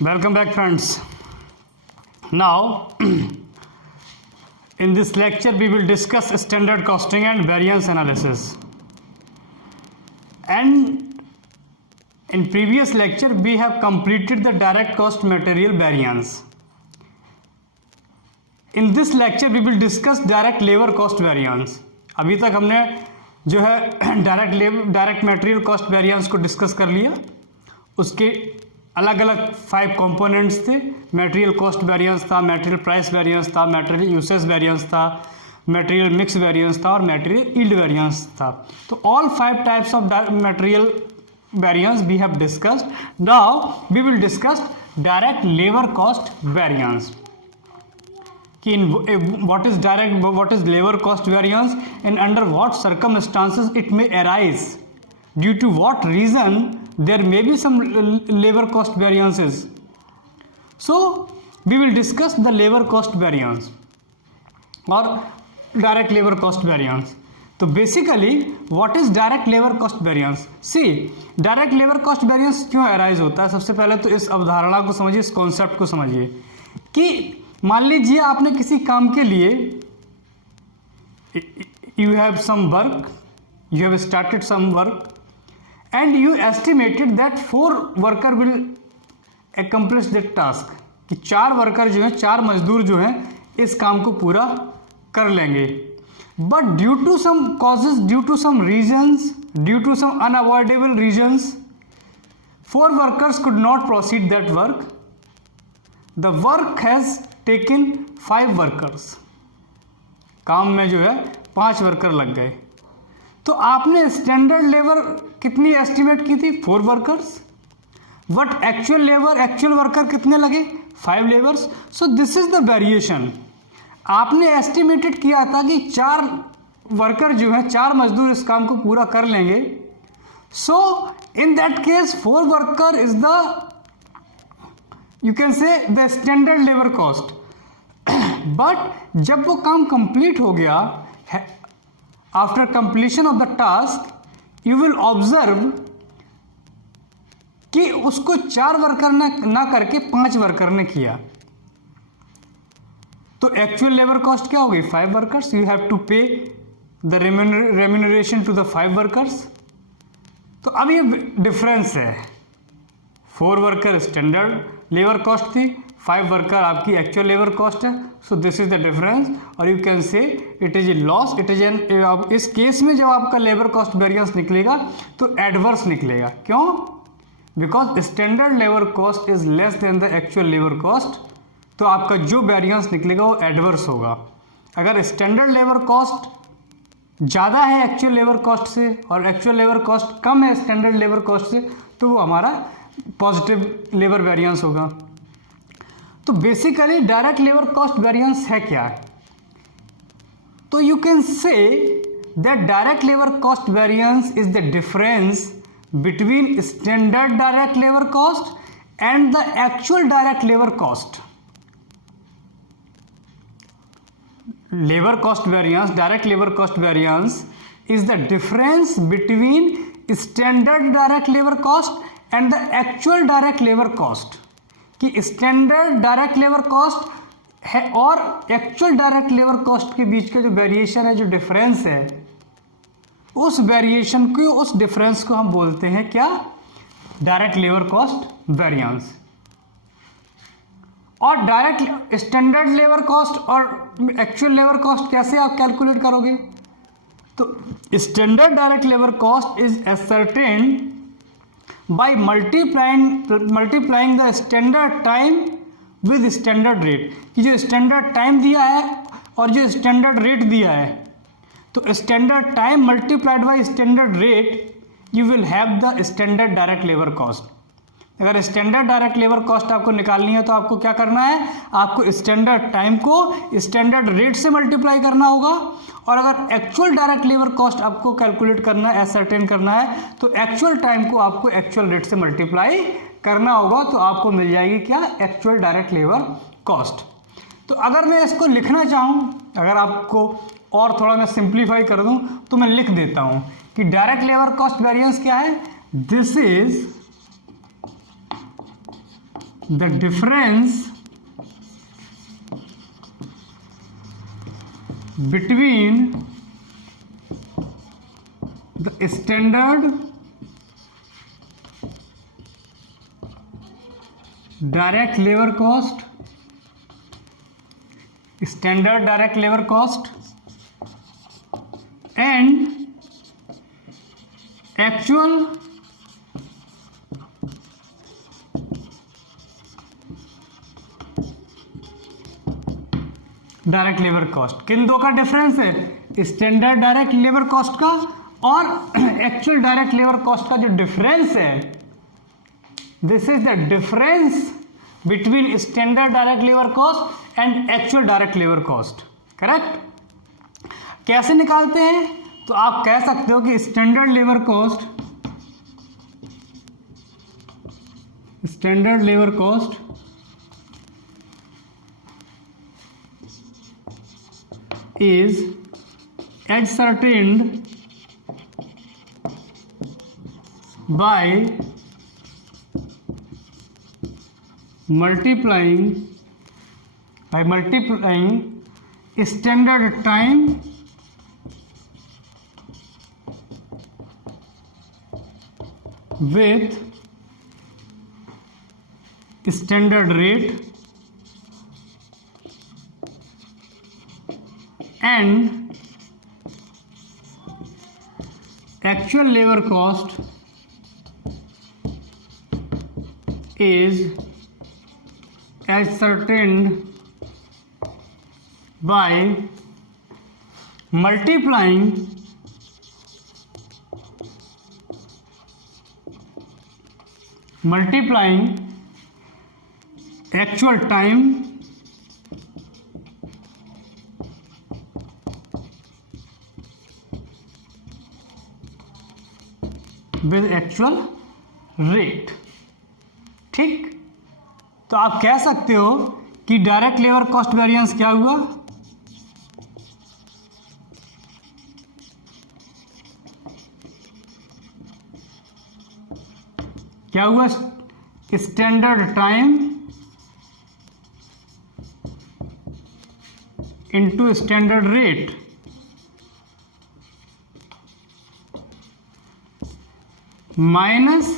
Welcome back, friends. Now, in this lecture, we will discuss standard costing and variance analysis. And in previous lecture, we have completed the direct cost material variance. In this lecture, we will discuss direct labor cost variance. अभी तक हमने जो है direct material cost variance को discuss कर लिया. उसके अलग अलग 5 कंपोनेंट्स थे. मटेरियल कॉस्ट वेरिएंस था, मटेरियल प्राइस वेरिएंस था, मटेरियल यूसेज वेरिएंस था, मटेरियल मिक्स वेरिएंस था और मटेरियल यील्ड वेरिएंस था. तो all 5 types of material variance we have discussed. Now we will discuss direct labour cost variance. What is labor cost variance and under what circumstances it may arise, due to what reason there may be some labor cost variances. So we will discuss the labor cost variance or direct labor cost variance. तो basically what is direct labor cost variance? See, direct labor cost variance क्यों arise होता है? सबसे पहले तो इस अवधारणा को समझिए, इस कॉन्सेप्ट को समझिए कि मान लीजिए आपने किसी काम के लिए you have some work, you have started some work and you estimated that 4 worker will accomplish that task, कि 4 वर्कर जो हैं, 4 मजदूर जो हैं इस काम को पूरा कर लेंगे. But due to some causes, due to some reasons, due to some unavoidable reasons, 4 workers could not proceed that work. The work has taken 5 workers. काम में जो है 5 वर्कर लग गए. तो आपने स्टैंडर्ड लेबर कितनी एस्टिमेट की थी? 4 वर्कर्स. बट एक्चुअल वर्कर कितने लगे? 5 labours. So this is the variation. आपने एस्टिमेटेड किया था कि 4 वर्कर जो है, 4 मजदूर इस काम को पूरा कर लेंगे. So in that case 4 worker is the, you can say, the standard labor cost. But जब वो काम कंप्लीट हो गया, after completion of the task, you will observe कि उसको 4 वर्कर ने ना करके 5 वर्कर ने किया. तो एक्चुअल लेबर कॉस्ट क्या होगी? 5 workers. You have to pay the remuneration to the 5 workers. तो अब ये डिफरेंस है. 4 वर्कर स्टैंडर्ड लेबर कॉस्ट थी, 5 वर्कर आपकी एक्चुअल लेबर कॉस्ट है. So this is the difference. और you can say it is a loss, it is an. इस case में जब आपका लेबर कॉस्ट वेरिएंस निकलेगा तो एडवर्स निकलेगा. क्यों? Because standard labour cost is less than the actual labour cost. तो आपका जो वेरिएंस निकलेगा वो एडवर्स होगा. अगर स्टैंडर्ड लेबर कॉस्ट ज़्यादा है एक्चुअल लेबर कॉस्ट से और एक्चुअल लेबर कॉस्ट कम है स्टैंडर्ड लेबर कॉस्ट से, तो वो हमारा पॉजिटिव लेबर वेरिएंस होगा. तो basically direct labour cost variance है क्या? तो you can say that direct labour cost variance is the difference between standard direct labour cost and the actual direct labour cost. Labour cost variance, direct labour cost variance is the difference between standard direct labour cost and the actual direct labour cost. कि standard direct labour cost है और actual direct labour cost के बीच का जो variation है, जो difference है, उस वेरिएशन को, उस डिफरेंस को हम बोलते हैं क्या? Direct labour cost variance. और डायरेक्ट स्टैंडर्ड लेबर कॉस्ट और एक्चुअल लेबर कॉस्ट कैसे आप कैलकुलेट करोगे? तो standard direct labour cost is ascertained by multiplying the standard time with standard rate. कि जो स्टैंडर्ड टाइम दिया है और जो स्टैंडर्ड रेट दिया है, तो standard time multiplied by standard rate, you will have the standard direct labour cost. अगर स्टैंडर्ड डायरेक्ट लेबर कॉस्ट आपको निकालनी है तो आपको क्या करना है? आपको स्टैंडर्ड टाइम को स्टैंडर्ड रेट से मल्टीप्लाई करना होगा. और अगर एक्चुअल डायरेक्ट लेबर कॉस्ट आपको कैलकुलेट करना है, एसर्टेन करना है, तो एक्चुअल टाइम को आपको एक्चुअल रेट से मल्टीप्लाई करना होगा. तो आपको मिल जाएगी क्या? Actual direct labour cost. तो अगर मैं इसको लिखना चाहूँ, अगर आपको और थोड़ा मैं सिंप्लीफाई कर दूँ तो मैं लिख देता हूँ कि डायरेक्ट लेबर कॉस्ट वेरिएंस क्या है? This is the difference between the standard direct labor cost, standard direct labor cost and actual direct labour cost. किन दो का डिफरेंस है? स्टैंडर्ड डायरेक्ट लेबर कॉस्ट का और एक्चुअल डायरेक्ट लेबर कॉस्ट का जो डिफरेंस है, this is the difference between standard direct labour cost and actual direct labour cost. Correct? कैसे निकालते हैं? तो आप कह सकते हो कि standard labour cost is ascertained by multiplying standard time with standard rate and actual labor cost is ascertained by multiplying actual time with actual rate. ठीक? तो आप कह सकते हो कि डायरेक्ट लेबर कॉस्ट वेरिएंस क्या हुआ? क्या हुआ? Standard time into standard rate minus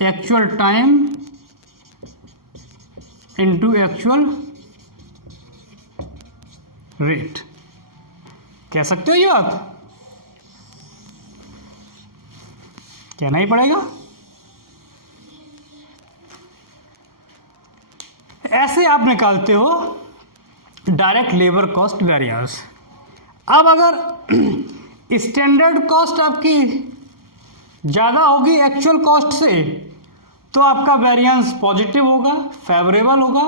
actual time into actual rate. कह सकते हो ये बात? कहना ही पड़ेगा। ऐसे आप निकालते हो डायरेक्ट लेबर कॉस्ट वेरिएंस। अब अगर स्टैंडर्ड कॉस्ट आपकी ज़्यादा होगी एक्चुअल कॉस्ट से, तो आपका वेरिएंस पॉजिटिव होगा, फेवरेबल होगा।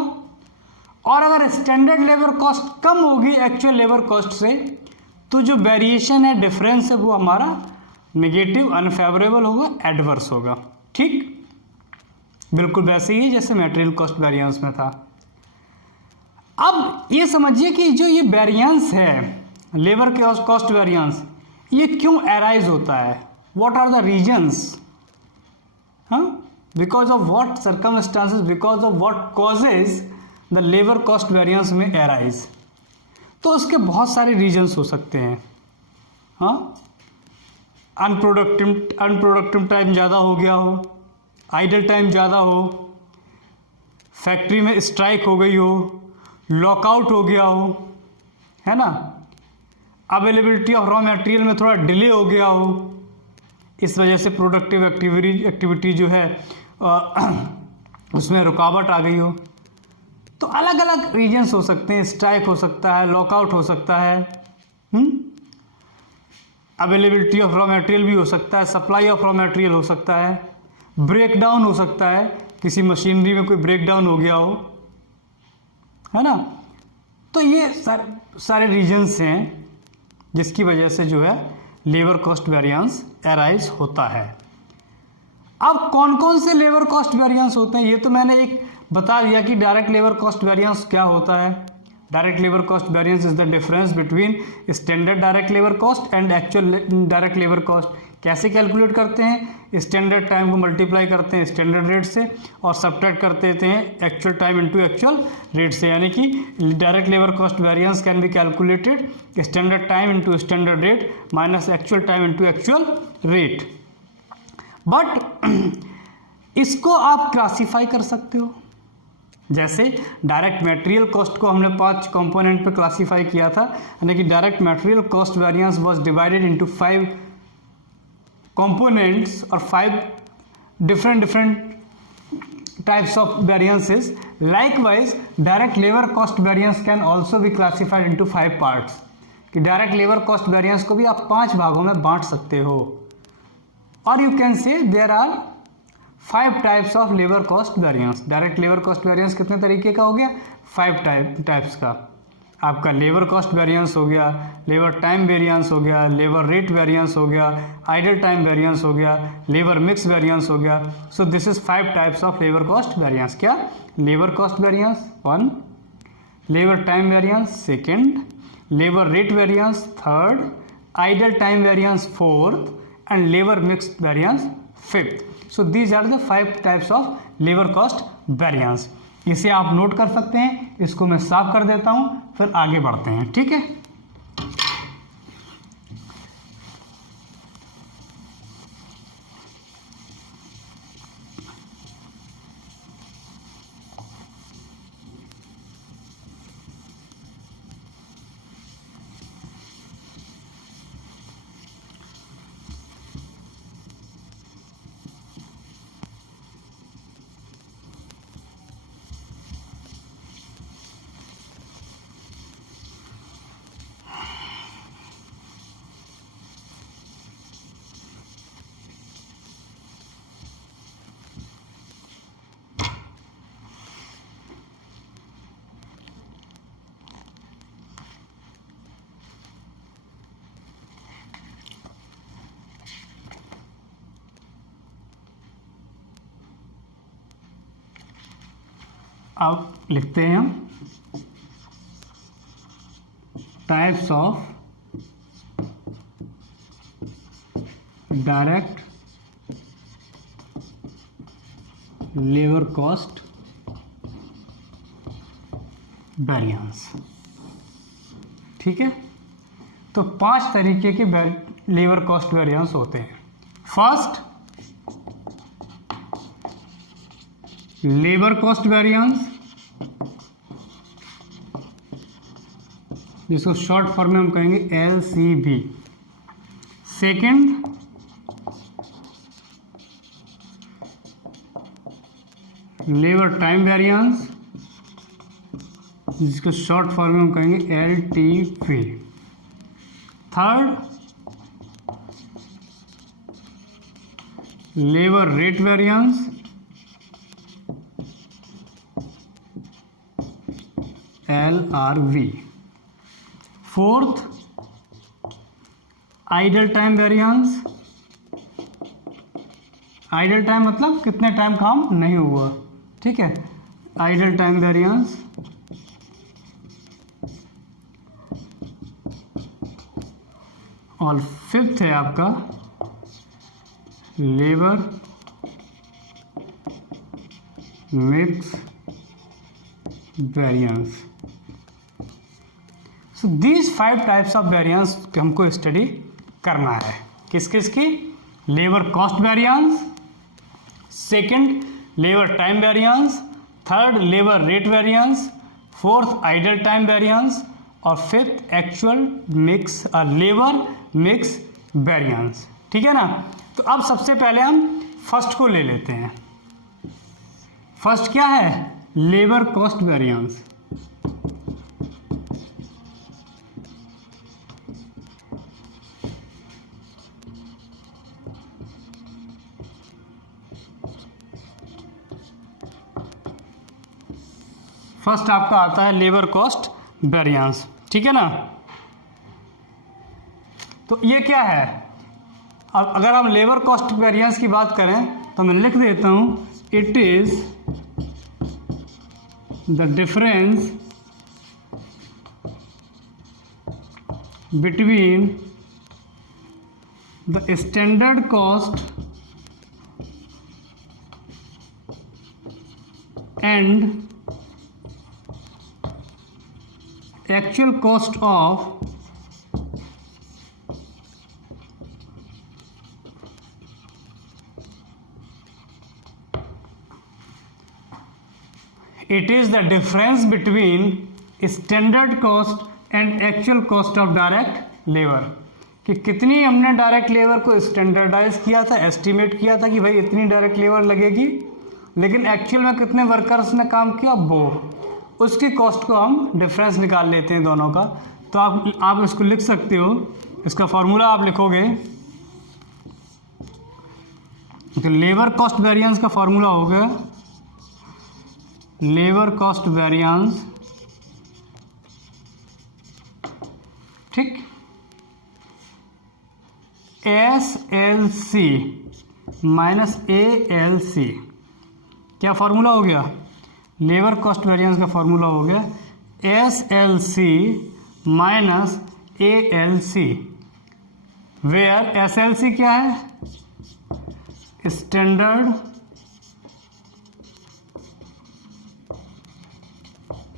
और अगर स्टैंडर्ड लेबर कॉस्ट कम होगी एक्चुअल लेबर कॉस्ट से, तो जो वेरिएशन है, डिफरेंस है, वो हमारा नेगेटिव, अनफेवरेबल होगा, एडवर्स होगा। ठीक? बिल्कुल वैसे ही जैसे मटेरियल कॉस्ट वेरिएंस में था। अब ये समझिए कि जो ये वेरिएंस है, लेबर कॉस्ट वेरिएंस, ये क्यों अराइज होता है? What are the reasons? Because of what circumstances, because of what causes the labour cost variance में अराइज। तो उसके बहुत सारे रीजंस हो सकते हैं। अनप्रोडक्टिव टाइम ज़्यादा हो गया हो, आइडल टाइम ज़्यादा हो, फैक्ट्री में स्ट्राइक हो गई हो, लॉकआउट हो गया हो, है ना, अवेलेबिलिटी ऑफ रॉ मटेरियल में थोड़ा डिले हो गया हो, इस वजह से प्रोडक्टिव एक्टिविटी जो है उसमें रुकावट आ गई हो। तो अलग अलग रीजन्स हो सकते हैं। स्ट्राइक हो सकता है, लॉकआउट हो सकता है, अवेलेबिलिटी ऑफ रॉ मटेरियल भी हो सकता है, सप्लाई ऑफ रॉ मटेरियल हो सकता है, ब्रेकडाउन हो सकता है, किसी मशीनरी में कोई ब्रेकडाउन हो गया हो, है ना। तो ये सारे रीजन्स हैं जिसकी वजह से जो है लेबर कॉस्ट वेरिएंस अराइज होता है। अब कौन कौन से लेबर कॉस्ट वेरिएंस होते हैं, ये तो मैंने एक बता दिया कि डायरेक्ट लेबर कॉस्ट वेरिएंस क्या होता है। Direct labour cost variance is the difference between standard direct labour cost and actual direct labour cost. कैसे कैलकुलेट करते हैं? स्टैंडर्ड टाइम को मल्टीप्लाई करते हैं स्टैंडर्ड रेट से और सब्ट्रैक्ट कर देते हैं actual time into actual rate से, यानी कि direct labour cost variance can be calculated standard time into standard rate minus actual time into actual rate. But इसको आप क्लासीफाई कर सकते हो, जैसे डायरेक्ट मटेरियल कॉस्ट को हमने 5 कंपोनेंट पे क्लासीफाई किया था, यानी कि direct material cost variance was divided into 5 components or 5 different types of variances. Likewise, direct labor cost variance can also be classified into 5 parts. कि डायरेक्ट लेबर कॉस्ट वेरिएंस को भी आप 5 भागों में बांट सकते हो। और you can say there are 5 types of labour cost variance. Direct labour cost variance कितने तरीके का हो गया? 5 टाइप्स का। आपका लेबर कॉस्ट वेरिएंस हो गया, लेबर टाइम वेरिएंस हो गया, लेबर रेट वेरिएंस हो गया, आइडल टाइम वेरिएंस हो गया, लेबर मिक्स वेरिएंस हो गया। So this is 5 types of labour cost variance. क्या? Labour cost variance 1, labour time variance 2nd, labour rate variance 3rd, idle time variance 4th and labour mix variance 5th। So these are the 5 types of labour cost variance. इसे आप note कर सकते हैं। इसको मैं साफ कर देता हूं, फिर आगे बढ़ते हैं। ठीक है, अब लिखते हैं हम types of direct labour cost variance. ठीक है, तो 5 तरीके के लेबर कॉस्ट वेरिएंस होते हैं। फर्स्ट, लेबर कॉस्ट वेरिएंस, जिसको शॉर्ट फॉर्म में हम कहेंगे LCV। Second, labour time variance, जिसको शॉर्ट फॉर्म में हम कहेंगे LTV। Third, labour rate variance, LRV। Fourth, idle time variance. Idle time मतलब कितने टाइम काम नहीं हुआ। ठीक है, आइडल टाइम वेरिएंस। और फिफ्थ है आपका labour mix variance. So these 5 types of variance हमको स्टडी करना है। किस किस की? Labour cost variance, second labour time variance, third labour rate variance, fourth idle time variance और fifth actual mix labour mix variance. ठीक है ना। तो अब सबसे पहले हम फर्स्ट को ले लेते हैं। फर्स्ट क्या है? Labour cost variance. फर्स्ट आपका आता है लेबर कॉस्ट वेरिएंस। ठीक है ना। तो ये क्या है? अब अगर हम लेबर कॉस्ट वेरिएंस की बात करें तो मैं लिख देता हूं, it is the difference between the standard cost and actual cost of it is the difference between standard cost and actual cost of direct labor कि कितनी हमने डायरेक्ट लेबर को स्टैंडर्डाइज किया था, एस्टिमेट किया था कि भाई इतनी डायरेक्ट लेबर लगेगी, लेकिन एक्चुअल में कितने वर्कर्स ने काम किया वो, उसकी कॉस्ट को हम डिफरेंस निकाल लेते हैं दोनों का। तो आप इसको लिख सकते हो, इसका फॉर्मूला आप लिखोगे तो लेबर कॉस्ट वेरिएंस का फॉर्मूला हो गया लेबर कॉस्ट वेरिएंस, ठीक, SLC माइनस ALC। क्या फॉर्मूला हो गया? लेबर कॉस्ट वेरिएंस का फॉर्मूला हो गया SLC minus ALC, where SLC क्या है? Standard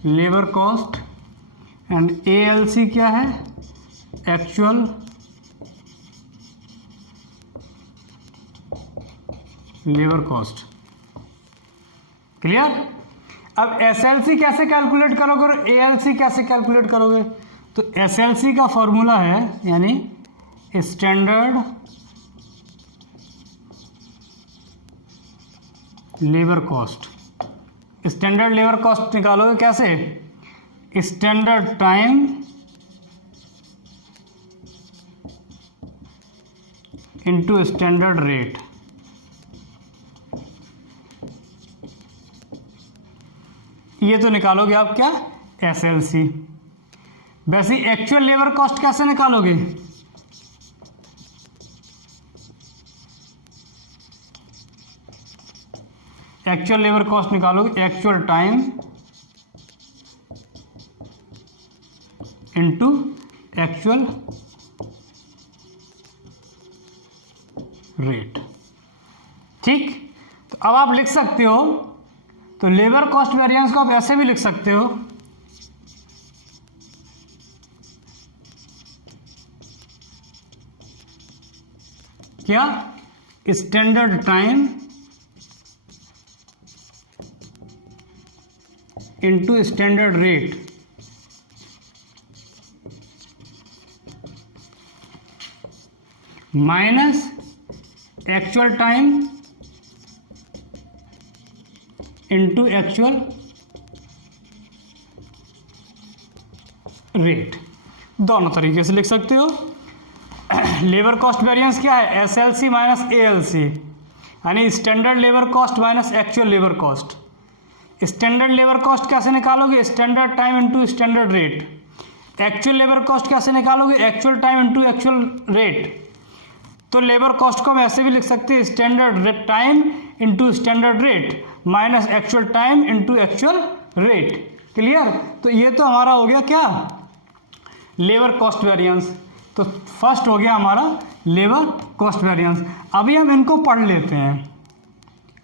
labour cost and ALC क्या है? Actual labour cost. क्लियर? अब SLC कैसे कैलकुलेट करोगे और ALC कैसे कैलकुलेट करोगे? तो SLC का फॉर्मूला है यानी standard labour cost. Standard labour cost निकालोगे कैसे? Standard time into standard rate. ये तो निकालोगे आप क्या? SLC। वैसे एक्चुअल लेबर कॉस्ट कैसे निकालोगे? एक्चुअल लेबर कॉस्ट निकालोगे actual time into actual rate, ठीक। तो अब आप लिख सकते हो, तो लेबर कॉस्ट वेरिएंस को आप ऐसे भी लिख सकते हो, क्या? Standard time into standard rate minus actual time into actual rate. दोनों तरीके से लिख सकते हो। लेबर कॉस्ट वेरिएंस क्या है? SLC माइनस ALC, यानी standard labour cost minus actual labour cost. Standard labour cost कैसे निकालोगे? Standard time into standard rate. Actual labour cost कैसे निकालोगे? Actual time into actual rate. तो लेबर कॉस्ट को हम ऐसे भी लिख सकते हैं, standard time into standard rate minus actual time into actual rate. Clear? तो ये तो हमारा हो गया क्या? Labour cost variance. तो फर्स्ट हो गया हमारा लेबर कॉस्ट वेरिएंस। अभी हम इनको पढ़ लेते हैं,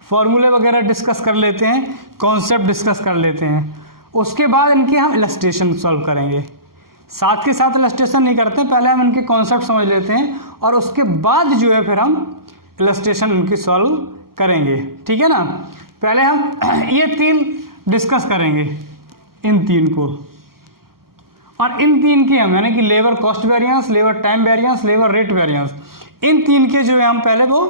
फॉर्मूले वगैरह डिस्कस कर लेते हैं, कॉन्सेप्ट डिस्कस कर लेते हैं, उसके बाद इनके हम इलस्ट्रेशन सॉल्व करेंगे। साथ के साथ इलस्ट्रेशन नहीं करते, पहले हम इनके कॉन्सेप्ट समझ लेते हैं और उसके बाद जो है फिर हम इलस्ट्रेशन इनकी सॉल्व करेंगे, ठीक है ना। पहले हम ये तीन डिस्कस करेंगे, इन तीन को, और इन तीन के हम यानी कि labour cost variance, labour time variance, labour rate variance, इन तीन के जो है हम पहले वो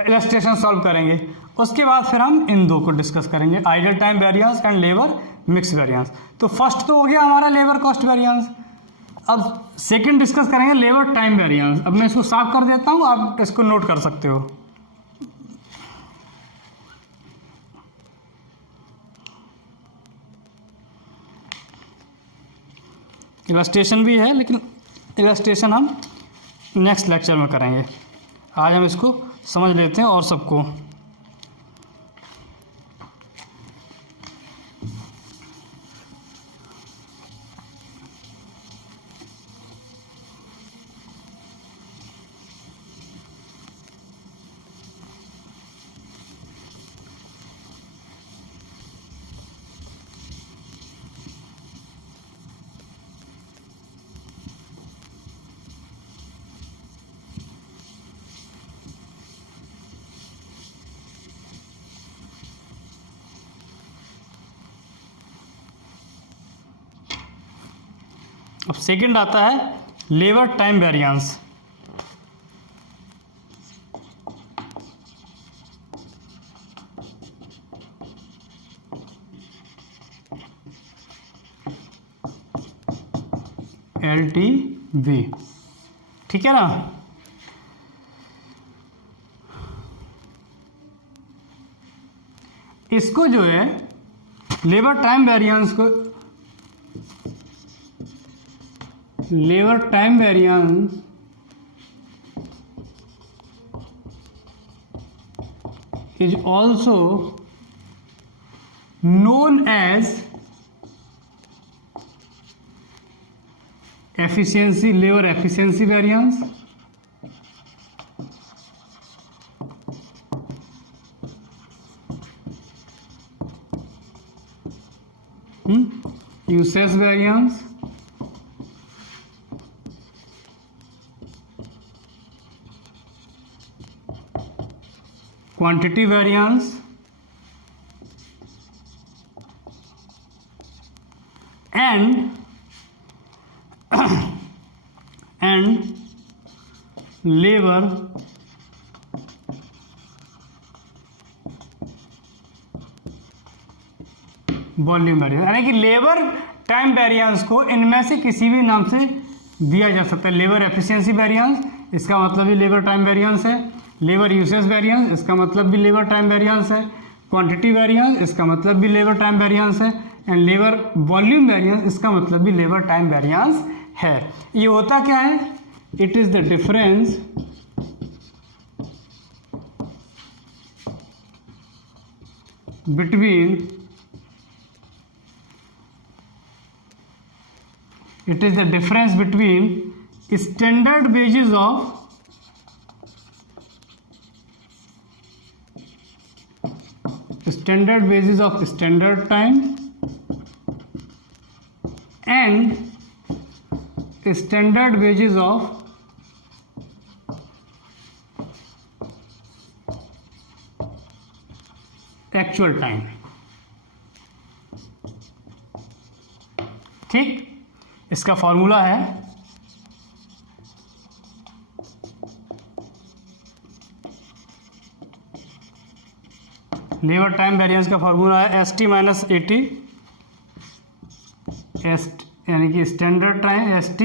इलस्ट्रेशन सॉल्व करेंगे। उसके बाद फिर हम इन दो को डिस्कस करेंगे, idol time variance and labour mix variance. तो फर्स्ट तो हो गया हमारा लेबर कॉस्ट वेरिएंस। अब सेकंड डिस्कस करेंगे लेबर टाइम वेरिएंस। अब मैं इसको साफ कर देता हूँ, आप इसको नोट कर सकते हो। इलस्ट्रेशन भी है, लेकिन इलस्ट्रेशन हम नेक्स्ट लेक्चर में करेंगे। आज हम इसको समझ लेते हैं और सबको। अब सेकंड आता है लेबर टाइम वेरिएंस। LTV, ठीक है ना। इसको जो है लेबर टाइम वेरिएंस को, labour time variance is also known as efficiency, labour efficiency variance, usage variance, quantity variance and labour volume variance, यानी कि लेबर टाइम वेरिएंस को इनमें से किसी भी नाम से दिया जा सकता है। लेबर एफिशिएंसी वेरिएंस, इसका मतलब भी लेबर टाइम वेरिएंस है। लेबर यूसेज वेरिएंस, इसका मतलब भी लेबर टाइम वेरिएंस है। क्वांटिटी वेरिएंस, इसका मतलब भी लेबर टाइम वेरिएंस है। एंड लेबर वॉल्यूम वेरिएंस, इसका मतलब भी लेबर टाइम वेरिएंस है। ये होता क्या है? It is the difference between standard wages of standard time and standard wages of actual time. ठीक, इसका फॉर्मूला है लेबर टाइम वेरिएंस का फॉर्मूला है ST माइनस AT, यानी कि standard time ST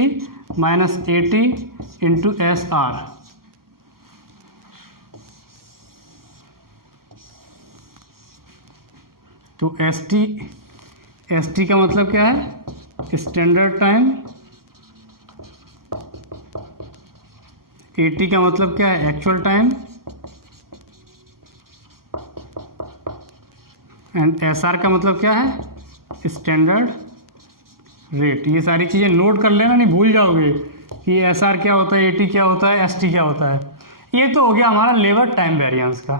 minus AT into SR। तो ST का मतलब क्या है? Standard time. AT का मतलब क्या है? Actual time. एंड SR का मतलब क्या है? Standard rate. ये सारी चीज़ें नोट कर लेना, नहीं भूल जाओगे कि SR क्या होता है, AT क्या होता है, ST क्या होता है। ये तो हो गया हमारा लेबर टाइम वेरिएंस का।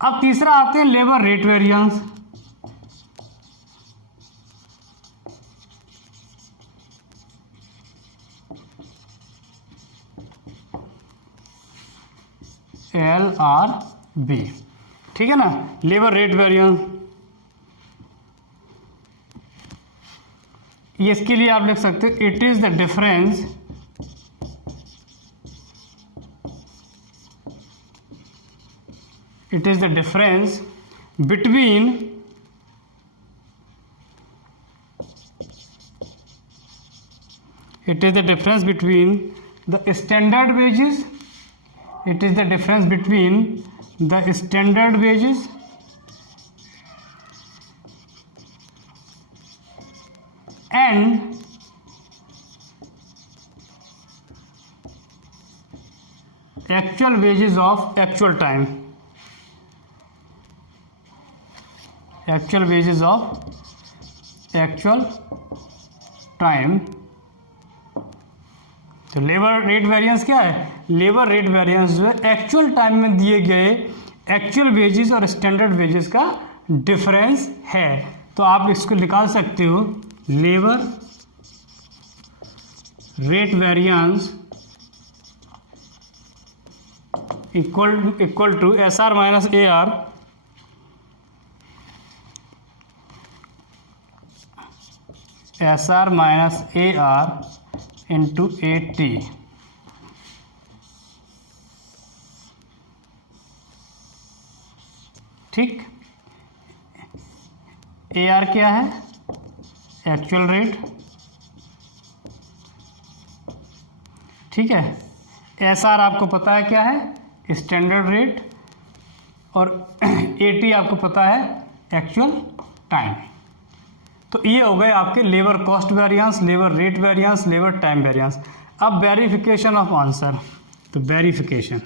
अब तीसरा आते हैं लेबर रेट वेरिएंस। LRB, ठीक है ना, लेबर रेट वेरिएंस। ये इसके लिए आप लिख सकते हो it is the difference between the standard wages, it is the difference between the standard wages and actual wages of actual time, actual wages of actual time। तो लेबर रेट वेरिएंस क्या है? लेबर रेट वेरिएंस जो है actual time में दिए गए actual wages और standard wages का डिफरेंस है। तो आप इसको निकाल सकते हो labour rate variance equal to SR minus AR SR minus AR into 80। ठीक, AR क्या है? Actual rate. ठीक है, SR आपको पता है क्या है? Standard rate. और 80 आपको पता है एक्चुअल टाइम। तो ये हो गए आपके labour cost variance, labour rate variance, labour time variance. अब वेरिफिकेशन ऑफ आंसर। तो वेरिफिकेशन,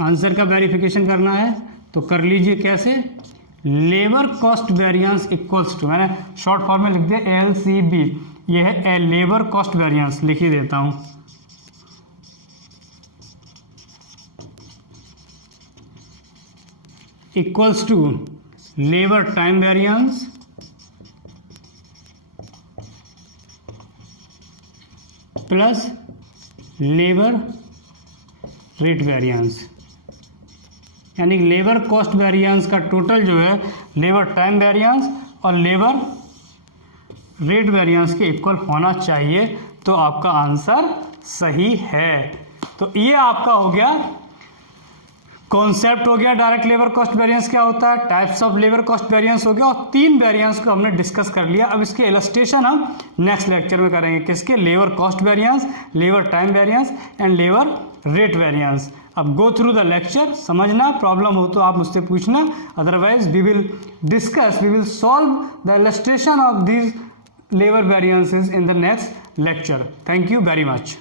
आंसर का वेरिफिकेशन करना है तो कर लीजिए। कैसे? Labour cost variance equals to, मैंने शॉर्ट फॉर्म में लिख दिया LCB, ये है लेबर कॉस्ट वेरिएंस, लिख ही देता हूँ। Equals to labour time variance plus labour rate variance, यानी लेबर कॉस्ट वेरिएंस का टोटल जो है लेबर टाइम वेरिएंस और लेबर रेट वेरिएंस के इक्वल होना चाहिए, तो आपका आंसर सही है। तो ये आपका हो गया कॉन्सेप्ट, हो गया डायरेक्ट लेबर कॉस्ट वेरिएंस क्या होता है, types of labour cost variance हो गया, और 3 वेरिएंस को हमने डिस्कस कर लिया। अब इसके इलस्ट्रेशन हम नेक्स्ट लेक्चर में करेंगे। किसके? Labour cost variance, labour time variance and labour rate variance. अब गो थ्रू द लेक्चर, समझना, प्रॉब्लम हो तो आप मुझसे पूछना, otherwise we will solve the illustration of these labour variances in the next lecture. Thank you very much.